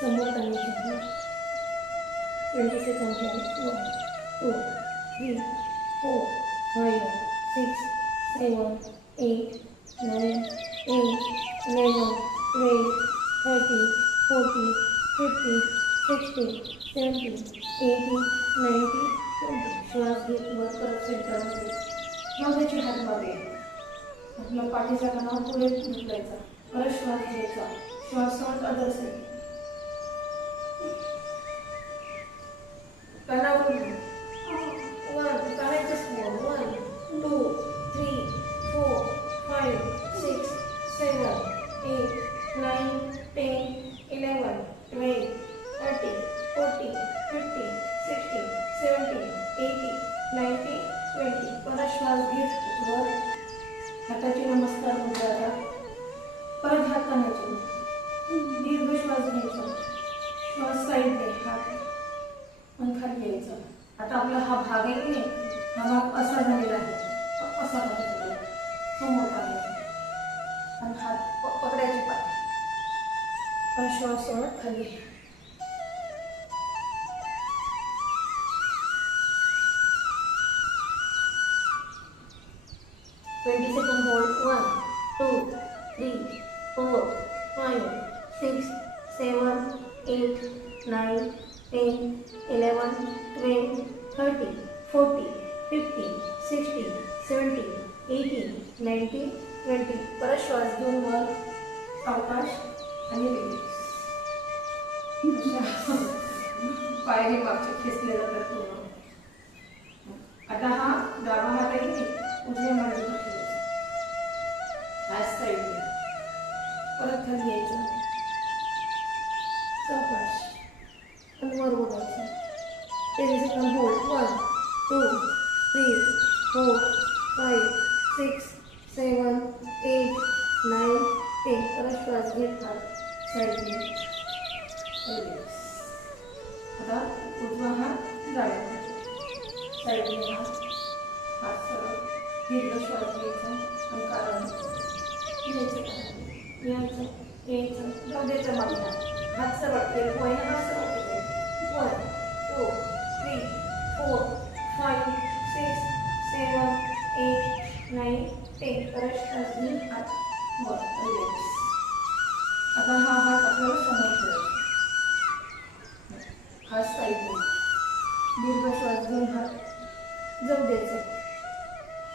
समोर टाकायचे. 20 सेकंड. 1 2 3 4 5 6 7 8 9 10 11 12 13 14 15 16 17 18 19 20. श्वास घेत वर परत सेंटरमध्ये. मग त्याची हात मागे. आपला पाठीचा कणा पुढे ढकलायचा. परत श्वास घ्यायचा. श्वास सोडत अदर साईड. कणावर 1 करायचं स्मॉल. 1 2 3 4 5 6 7 8 9 10 11 12 13 14 15 16 17 18 19 20. परत श्वास घेत वर. हाताची नमस्कार मुद्रा. परत हात कानाचे. दीर्घ श्वास घ्यायचा. श्वास साईडने हात आणि खाली यायचा. आता आपला हा भाग आहे की नाही, हा भाग असा झालेला आहे. असा झालेला समोर टाकायचा आणि हात पकडायचे पाय. पण श्वास सोडत खाली. Twenty second hold. 1 2 3 4 5 6 7 8 9 10 11 12 13 14 15 16 17 18 19 20. परत श्वास घेऊन वर. सावकाश आणि रिलॅक्स. पाय हे मागचे खेचले जातात पूर्ण. आता हा डावा हात आहे की उजव्या मांडीवर ठेवायचा. हात साईडने. परत खाली यायचं. सावकाश आणि वर उडायचं. 10 सेकंड होल्ड. 1 2 3 4 5 6 7 8 9 10. परत श्वास घेत साईडने. रिलॅक्स. आता उजवा हात डाव्या साईडने. हात सरळ. दीर्घ श्वास घ्यायचा आणि काढून यायचं यायचं. जाऊ द्यायचं मागला. हात सरळ केलं. पोहे हात सरळ केले. 1 2 3 4 5 6 7 8 9 10. परत श्वास घेऊन हात वर. रिलॅक्स. आता हा हात आपल्याला समोर ठेवायचा. हात साईडने. दीर्घ श्वास घेऊन हात जाऊ द्यायचा.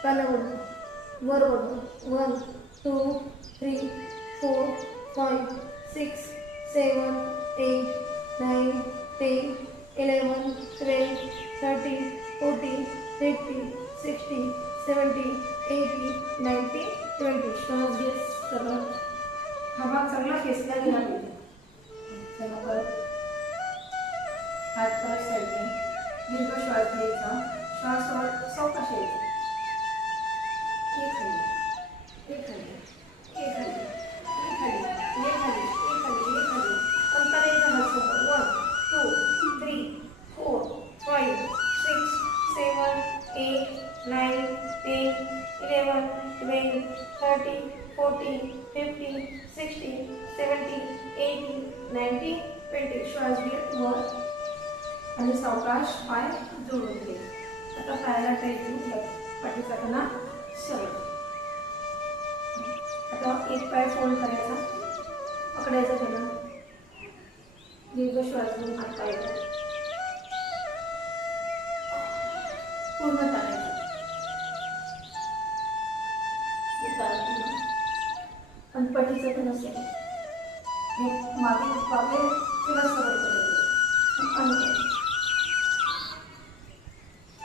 कानावर वर ओढ. 1 2 3 4 5 6 7 8 9 10 11 12 13 14 15 16 17 18 19 20. श्वास घेत सरळ. हा भाग चांगला खेचला गेला पाहिजे. चला परत हात परत साईडने. दीर्घ श्वास घ्यायचा. श्वास सावकाश यायचा. एक खाली एक खाली एक खाली एक खाली एक खाली एक खाली एक खाली. पण करायचा हात समोर. 1 2 3 4 5 6 7 8 9 10 11 12 13 14 15 16 17 18 19 20. श्वास घेत वर आणि सावकाश पाय जोडून घे. आता पायाला टाईट घेऊन पाठीचा कणा सरळ. आता एक पाय फोल्ड करायचा. पकडायचा त्याला. दीर्घ श्वास घेऊन हात पायाला पूर्ण टाकायचा. आणि पाठीचा कणा सरळ. हे मागे पाय तुला सरळ करायचे.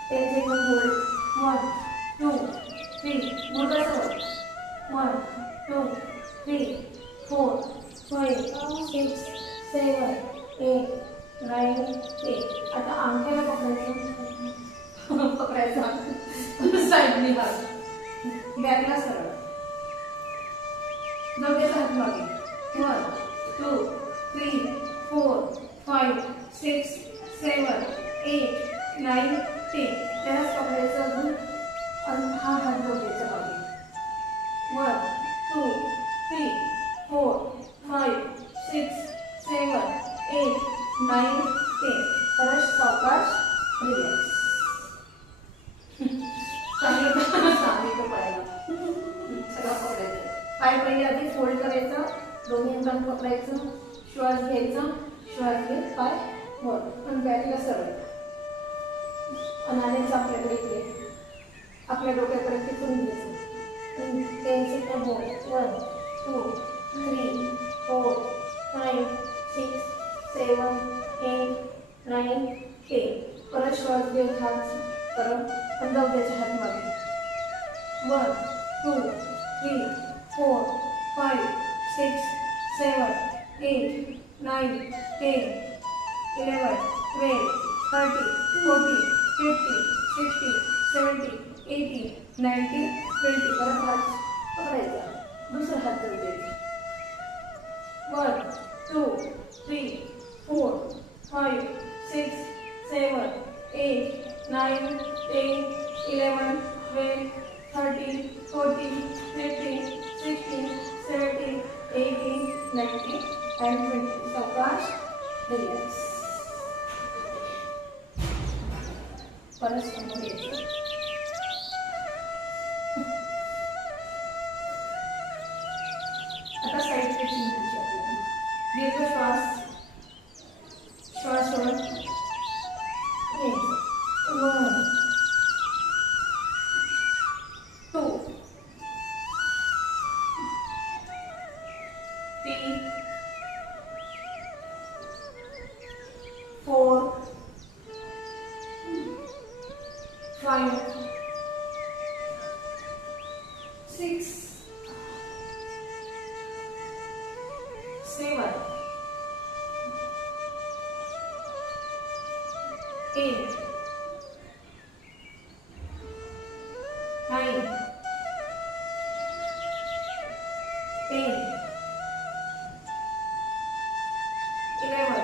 10 सेकंड होल्ड. 1 2 3 मोठा सरळ. 1 2 3 4 5 6 7 8 9 10. आता अंगठ्याला पकडायचं. पकडायचा साईडने हात. बॅकला सरळ. जाऊ द्यायचा हात मागे. 1 2 3 4 5 6 7 8 9 10. त्यालाच पकडायचं अजून. आणि हा हात जोडायचा मागे. 1 2 3 4 5 6 7 पाय पहिले आधी फोल्ड करायचं, दोन्ही हातांनी पकडायचं, श्वास घ्यायचा, श्वास घेत पाय वर आणि बॅकला सरळ आणि आणायचं आपल्याकडे इकडे, आपल्या डोक्याकडे टिकून घ्यायचं. 10 सेकंड होल्ड. 1 2 3 4 5 6 7 8 9 10. परत श्वास घेत हात परत आणि जाऊ द्यायचे हात मागे. 1 2 3 4 5 6 7 8 9 10 11 12 13 14 15 16 17 18 19 20. परत हात पकडायचा, दुसरा हात जाऊ द्यायचा. 1 2 3 4 5 6 7 8 9 10 11 12 13 14 15 16 17 18 19 and 20. सावकाश रिलॅक्स. परत समोर यायचं. आता साईड स्ट्रेचिंग करायची आपल्याला. दीर्घ श्वास, श्वास सोडून घ्यायचं. 1 2 3 4 5 6 7 8 9 10 11